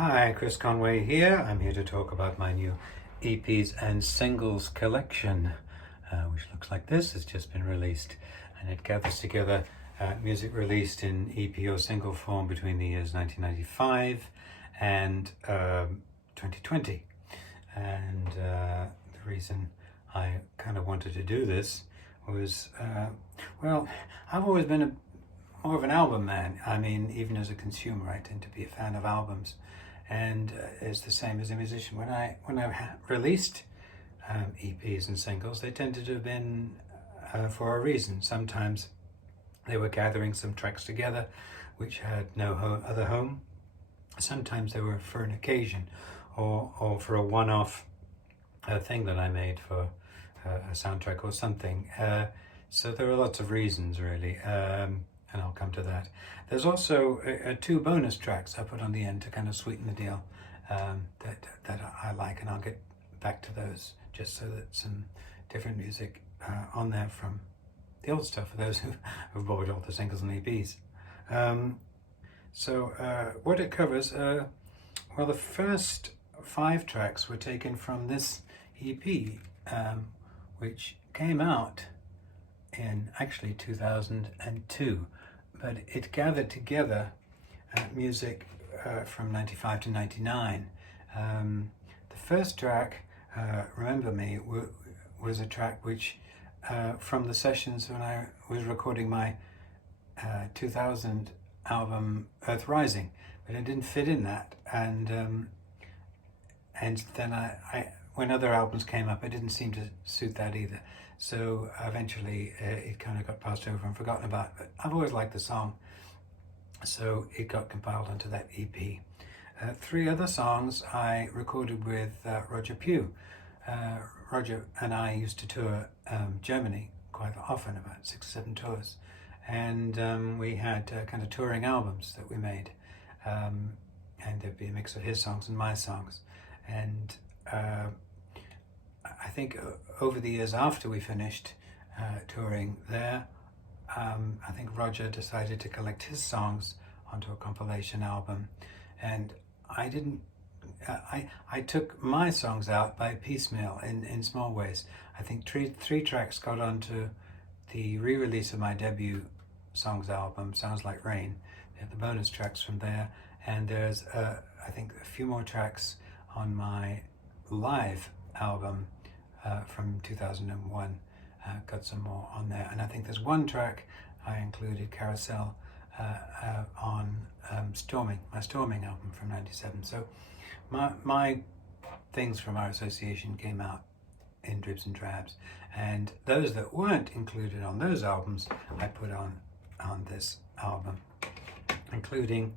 Hi, Chris Conway here. I'm here to talk about my new EPs and Singles Collection, which looks like this. It's just been released, and it gathers together music released in EP or single form between the years 1995 and 2020. And the reason I kind of wanted to do this was, well, I've always been more of an album man. I mean, even as a consumer, I tend to be a fan of albums, and it's the same as a musician. When I released EPs and singles, they tended to have been for a reason. Sometimes they were gathering some tracks together, which had no other home. Sometimes they were for an occasion, or for a one-off thing that I made for a soundtrack or something. So there are lots of reasons, really. And I'll come to that. There's also two bonus tracks I put on the end to kind of sweeten the deal that I like, and I'll get back to those just so that some different music on there from the old stuff for those who've bought all the singles and EPs. So what it covers, well, the first 5 tracks were taken from this EP, which came out in actually 2002, but it gathered together music from 95 to 99. The first track, Remember Me, was a track which from the sessions when I was recording my 2000 album Earth Rising, but it didn't fit in that, and then I when other albums came up, it didn't seem to suit that either. So eventually it kind of got passed over and forgotten about, but I've always liked the song, so it got compiled onto that EP. 3 other songs I recorded with Roger Pugh. Roger and I used to tour Germany quite often, about 6 or 7 tours, and we had kind of touring albums that we made, and there'd be a mix of his songs and my songs. And I think over the years after we finished touring there, I think Roger decided to collect his songs onto a compilation album, and I didn't. I took my songs out by piecemeal in small ways. I think three tracks got onto the re-release of my debut songs album, Sounds Like Rain. They have the bonus tracks from there, and there's I think a few more tracks on my live album from 2001, got some more on there, and I think there's one track I included, Carousel, on Storming, my Storming album from 97. So my things from our association came out in dribs and drabs, and those that weren't included on those albums I put on this album, including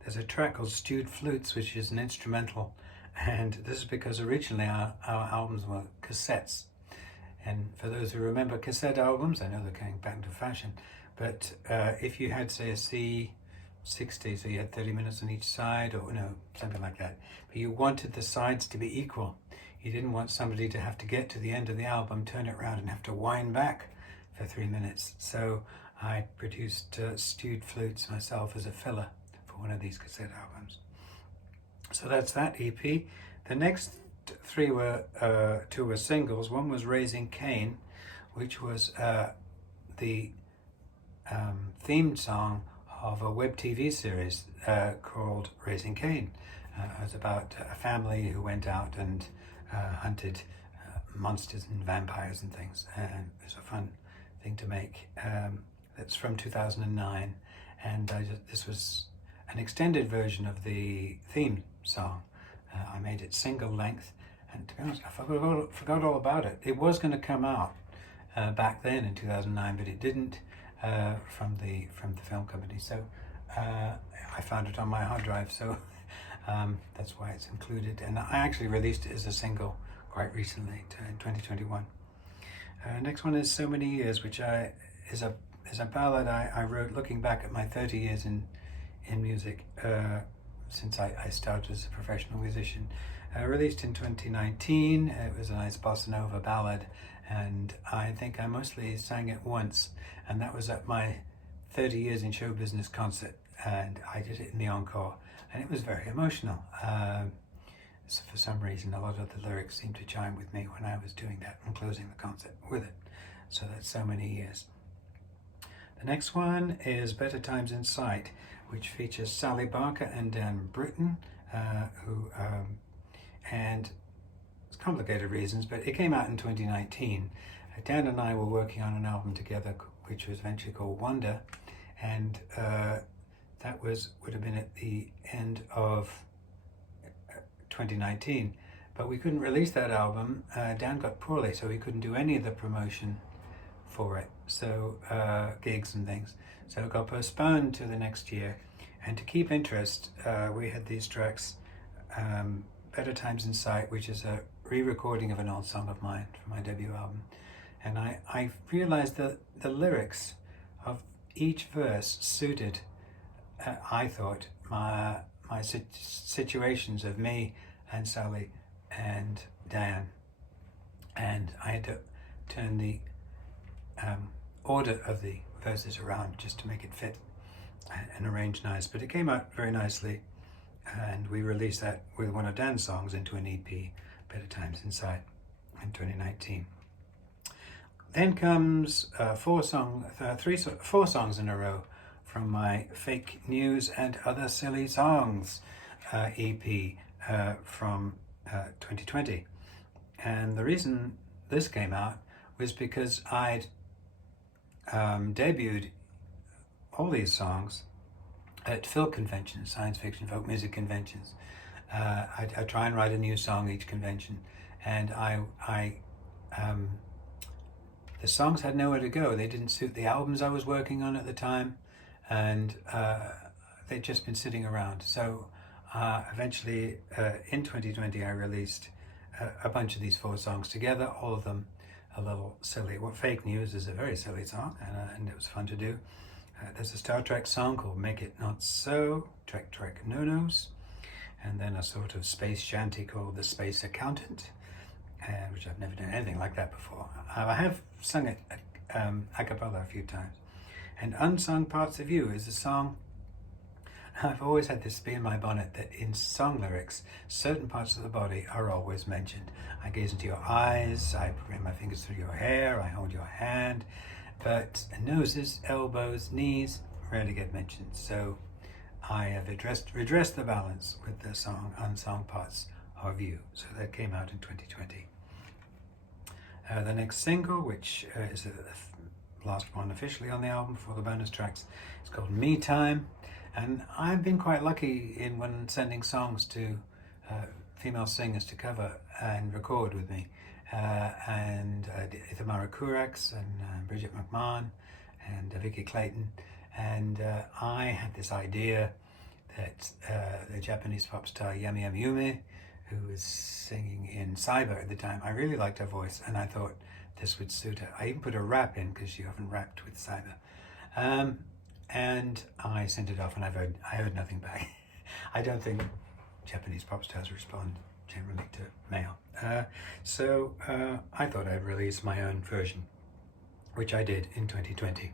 there's a track called Stewed Flutes, which is an instrumental. And this is because originally our albums were cassettes. And for those who remember cassette albums, I know they're going back into fashion, but if you had, say, a C60, so you had 30 minutes on each side, or something like that, but you wanted the sides to be equal. You didn't want somebody to have to get to the end of the album, turn it around, and have to wind back for 3 minutes. So I produced Stewed Flutes myself as a filler for one of these cassette albums. So that's that EP. The next 3 were 2 were singles. One was Raising Cain, which was the themed song of a web TV series called Raising Cain. It was about a family who went out and hunted monsters and vampires and things, and it was a fun thing to make. That's from 2009, and this was an extended version of the theme song. I made it single length, and to be honest, I forgot all about it. It was going to come out back then in 2009, but it didn't from the film company. So I found it on my hard drive, so that's why it's included. And I actually released it as a single quite recently in 2021. Next one is So Many Years, which is a ballad I wrote looking back at my 30 years in music since I started as a professional musician. Released in 2019. It was a nice bossa nova ballad, and I think I mostly sang it once, and that was at my 30 years in show business concert and I did it in the encore, and it was very emotional. So for some reason, a lot of the lyrics seemed to chime with me when I was doing that and closing the concert with it. So that's so many years. The next one is Better Times in Sight, which features Sally Barker and Dan Britton, and it's complicated reasons, but it came out in 2019. Dan and I were working on an album together, which was eventually called Wonder, and that would have been at the end of 2019, but we couldn't release that album. Dan got poorly, so we couldn't do any of the promotion for it, so gigs and things. So it got postponed to the next year. And to keep interest, we had these tracks, Better Times in Sight, which is a re-recording of an old song of mine from my debut album. And I realized that the lyrics of each verse suited, I thought, my situations of me and Sally and Dan. And I had to turn the order of the verses around just to make it fit and arrange nice, but it came out very nicely, and we released that with one of Dan's songs into an EP, Better Times in Sight, in 2019. Then comes four songs in a row from my Fake News and Other Silly Songs EP from 2020. And the reason this came out was because I'd debuted all these songs at film conventions, science fiction, folk music conventions. I try and write a new song each convention, and the songs had nowhere to go. They didn't suit the albums I was working on at the time, and they'd just been sitting around. So eventually, in 2020, I released a bunch of these four songs together, all of them a little silly. Fake News is a very silly song, and it was fun to do. There's a Star Trek song called Make It Not So, Trek No-Nos, and then a sort of space shanty called The Space Accountant, which I've never done anything like that before. I have sung it a cappella a few times. And Unsung Parts of You is a song. I've always had this bee in my bonnet that in song lyrics, certain parts of the body are always mentioned. I gaze into your eyes, I run my fingers through your hair, I hold your hand, but noses, elbows, knees rarely get mentioned. So I have redressed the balance with the song Unsung Parts of You. So that came out in 2020. The next single, which is the last one officially on the album for the bonus tracks, is called Me Time. And I've been quite lucky when sending songs to female singers to cover and record with me. And Ithamara Kurax and Bridget McMahon and Vicky Clayton. And I had this idea that the Japanese pop star Yami Yume, who was singing in Cyber at the time, I really liked her voice, and I thought this would suit her. I even put a rap in because you haven't rapped with Cyber. And I sent it off, and I heard nothing back. I don't think Japanese pop stars respond generally to mail. So I thought I'd release my own version, which I did in 2020.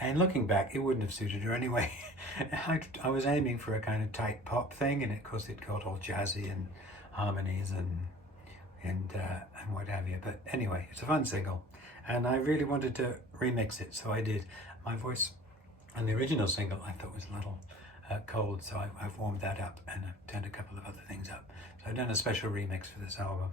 And looking back, it wouldn't have suited her anyway. I was aiming for a kind of tight pop thing, and of course it got all jazzy and harmonies and what have you. But anyway, it's a fun single, and I really wanted to remix it, so I did. My voice on the original single I thought was a little cold, so I've warmed that up, and I've turned a couple of other things up. So I've done a special remix for this album.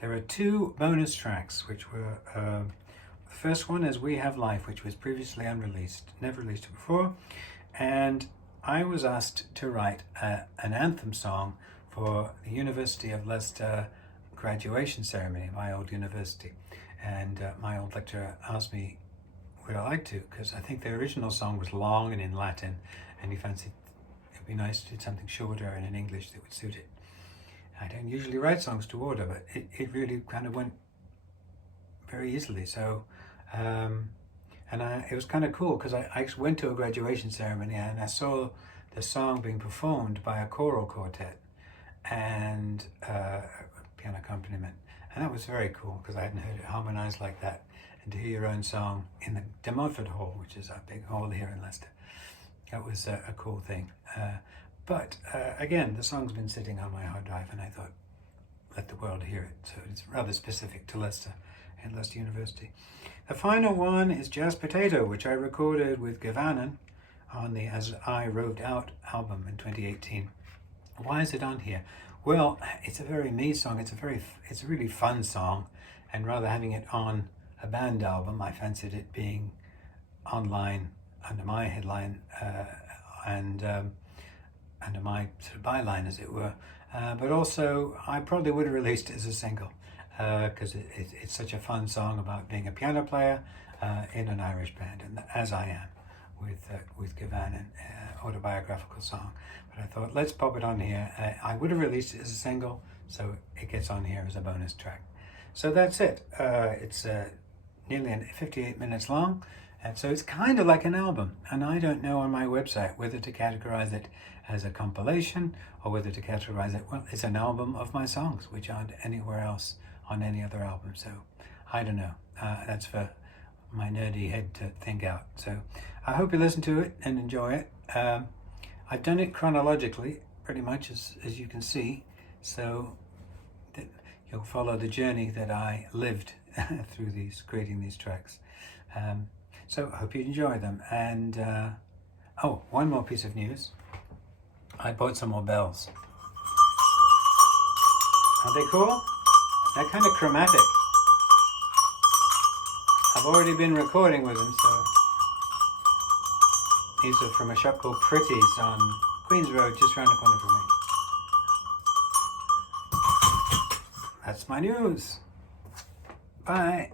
There are two bonus tracks, which were the first one is We Have Life, which was previously unreleased, never released it before, and I was asked to write an anthem song for the University of Leicester graduation ceremony, my old university, and my old lecturer asked me would I like to, because I think the original song was long and in Latin, and he fancied it'd be nice to do something shorter and in English that would suit it. I don't usually write songs to order, but it really kind of went very easily. So, it was kind of cool because I went to a graduation ceremony and I saw the song being performed by a choral quartet and piano accompaniment, and that was very cool because I hadn't heard it harmonized like that. And to hear your own song in the De Montfort Hall, which is a big hall here in Leicester, That was a cool thing. But again, the song's been sitting on my hard drive, and I thought, let the world hear it. So it's rather specific to Leicester and Leicester University. The final one is Jazz Potato, which I recorded with Gavanen on the As I Roved Out album in 2018. Why is it on here? Well, it's a very me song. It's a really fun song, and rather having it on a band album, I fancied it being online under my headline and under my sort of byline, as it were. But also, I probably would have released it as a single because it's such a fun song about being a piano player in an Irish band, and as I am with Gavanen, autobiographical song. But I thought, let's pop it on here. I would have released it as a single, so it gets on here as a bonus track. So that's it. It's nearly 58 minutes long, and so it's kind of like an album. And I don't know on my website whether to categorize it as a compilation or whether to categorize it, well, it's an album of my songs, which aren't anywhere else on any other album. So I don't know. That's for my nerdy head to think out. So I hope you listen to it and enjoy it. I've done it chronologically, pretty much as you can see, so that you'll follow the journey that I lived through creating these tracks. So I hope you enjoy them. And one more piece of news. I bought some more bells. Aren't they cool? They're kind of chromatic. I've already been recording with them, so these are from a shop called Pretty's on Queens Road, just around the corner from me. That's my news. Bye.